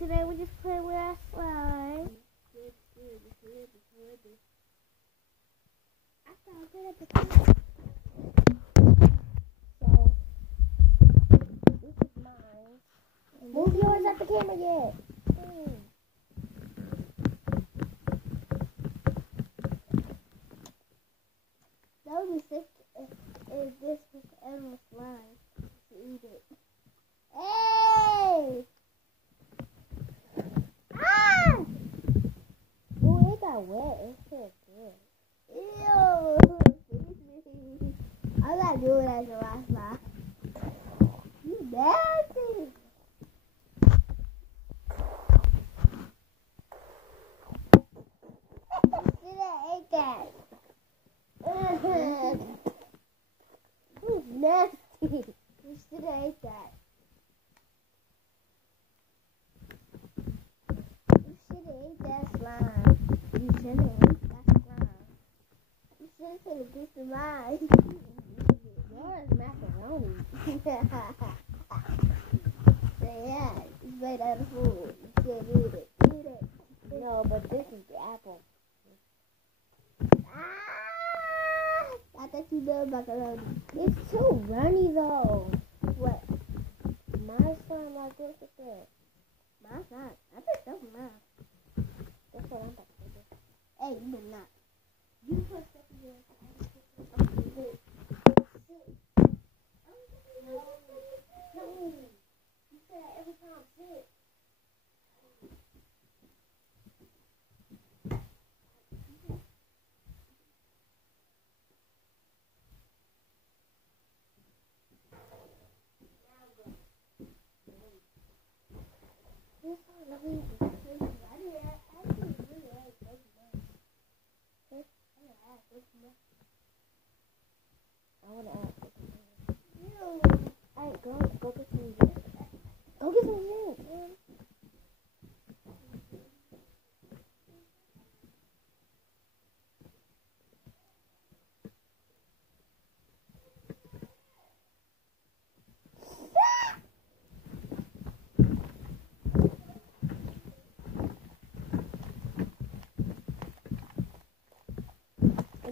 today we just play with our slime. I thought good at the camera. So, this is mine. Move yours at the camera yet. That would be sick if this was animal slime to eat it. Hey! Ah! Ooh, it got wet. It feels good. Ew! I gotta do it as your last laugh. You nasty! You should have ate that. Who's nasty? You should have ate that. You should have ate that slime. You should have ate that slime. You should have taken a piece of mine. Yours macaroni. Yeah, it's made out of food. You should eat it. Eat it. No, but this is the apple. I thought you know macaroni. It's too runny though. What? Mine's slime like this is it. Mine's not. I think that's mine. That's what I'm about to do. Hey, you better not. You put stuff in your No. You say that every time. Sit. I want to ask you. Alright, go get some drink. Go get some drink, man.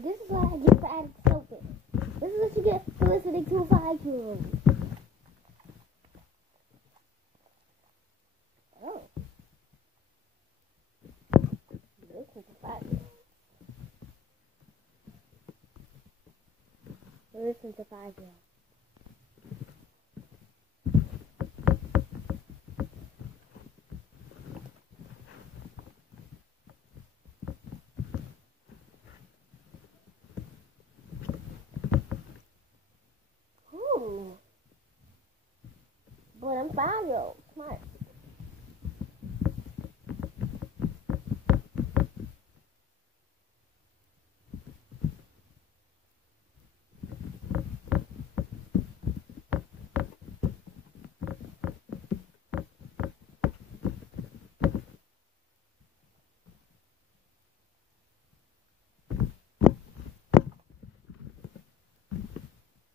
This is what I get for adding soap. This is what you get for listening to a iTunes. Oh. Listen to iTunes. Listen to iTunes. But I'm 5-year-old. Smart.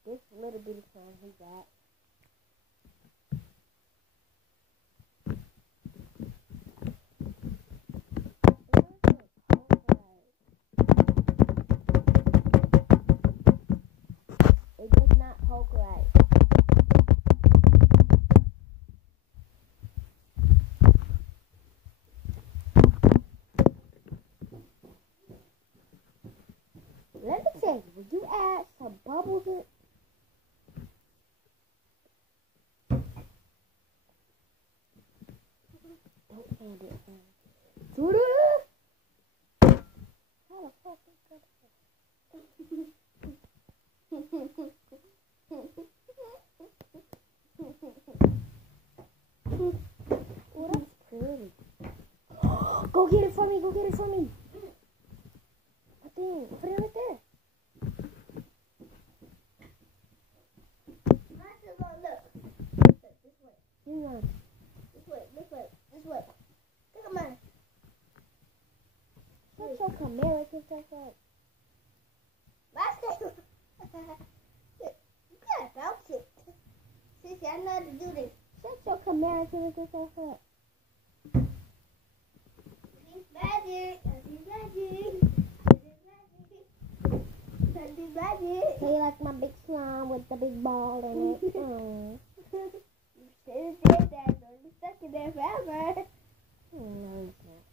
This little bitty son, he got. It does not poke right. Let me tell you, would you add some bubbles in? Don't hand it, son. Do it! How the fuck is that? Oh, that's pretty. Go get it for me, go get it for me. What thing? Put it right there. Look. This way. This way. Look at mine. Shut your American stuff up. You gotta bounce it. Sissy, I know how to do this. Shut your American stuff up. So you like my big slime with the big ball in it? Oh. You should have did that. Don't be stuck in there forever. No, it's not.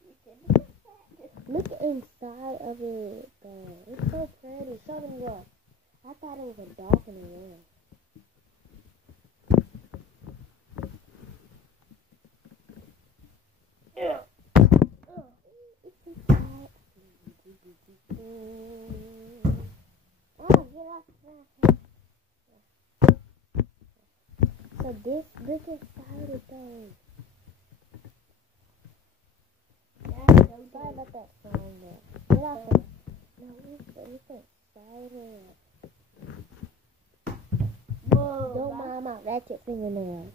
You should have did that. Look inside of it, though. It's so pretty. Show them yours. I thought it was a dog in the room. It's inside. Oh, get off my head. So this inside it, though. Sorry about that song there. Get off it. No, it's inside it. Whoa. Don't mind my ratchet fingernails.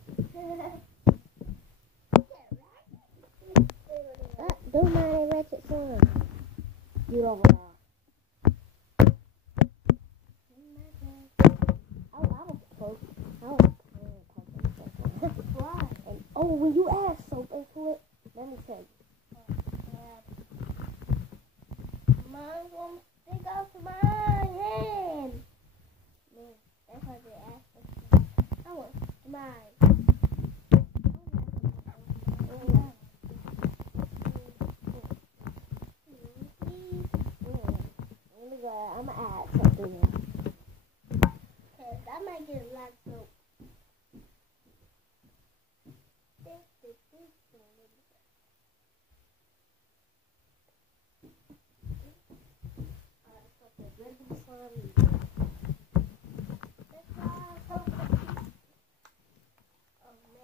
Don't mind that ratchet son. You don't allow. I was close. I was playing Pokemon. Why? And when you add soap into it, let me tell you. Mine's gonna stick out to my hand. Man, that's how they ask us. I want mine. I'm gonna add something in. Cause I might get a lot of soap.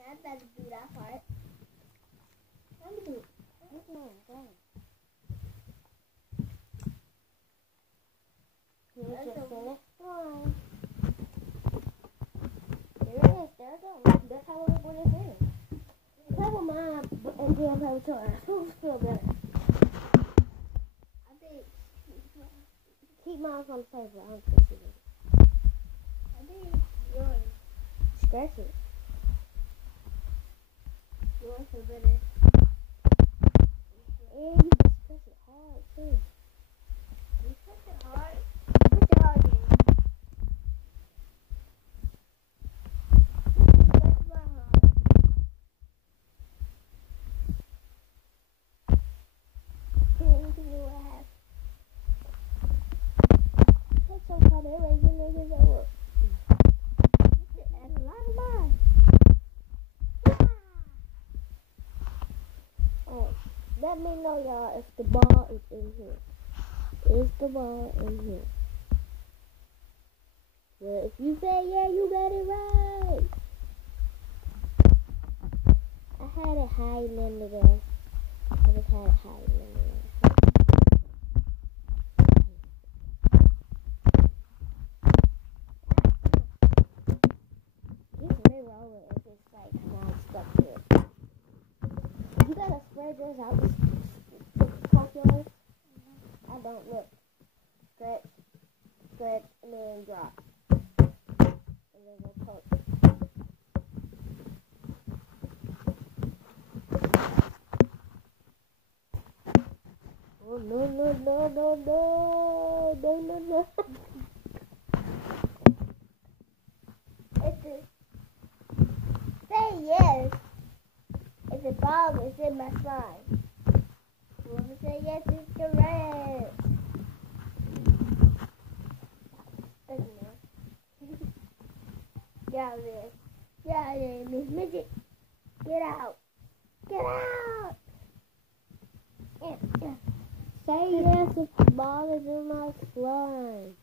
I better do that part. Let me do it. Here's your finished slime. There it is. There it goes. That's how it when it's in. Play with mine and then play with yours. Who's feel better? I think. Keep mine on the table. I don't think it is. I think yours. Scratch it. Yours feel better. And you can scratch it hard too. You touch it hard. Touch it hard again. Touch my heart. You can do what happened. Take some time anyway. You niggas that work. That's a lot of mine. Alright. Let me know, y'all, if the ball is in here. Is the ball in here? Well, if you say yeah, you got it right. I had it hiding under there. I just had it hiding under there. You can re-roll it if it's like not stuck here. You gotta spread yours out to poke yours. I don't look. Stretch, stretch, and then drop. And then go poke. Oh no no no no no no no no. Say yes. If the ball is in my slime. Whoever say yes is correct. Doesn't matter. Get out of there. Get out of there, Miss Midget. Get out. Get out. Say yes if the ball is in my slime.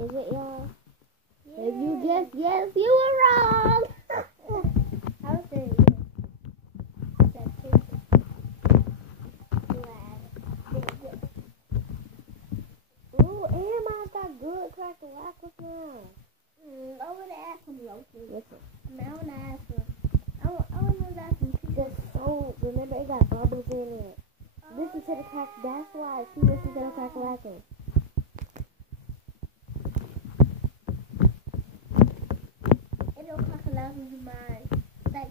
Is it y'all? Yeah. If you guessed yes, you were wrong. I was saying yes. That's it. Glad. Ooh, and mine's got good crack-a-lackers now. I want to ask some Loki. Listen, I want to ask some. I want to ask some people. the soap, remember it got bubbles in it. Listen to the crack, that's why she listens to the crack-a-lackers. It don't cock a lot of mine. Like,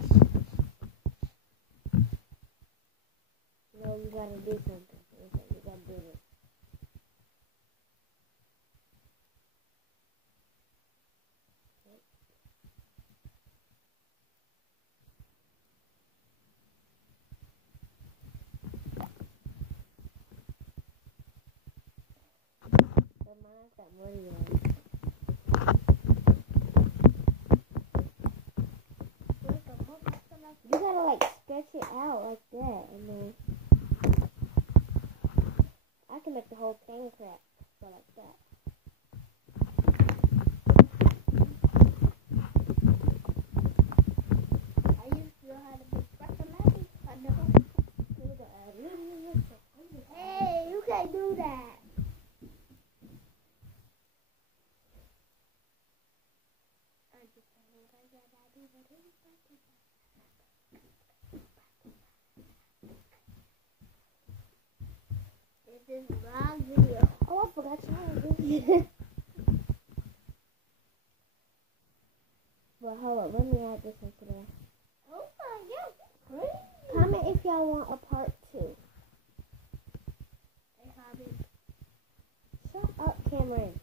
video. You gotta like stretch it out like that, and then I can make the whole thing crack, so like that. I used to know how to make guacamole. I never. Hey, you can't do that. This is a long video. Oh, I forgot you had this. Well, hold up. Let me add this into there. Oh my God, that's crazy. Comment if y'all want a part 2. Hey, Hobby. Shut up, Cameron.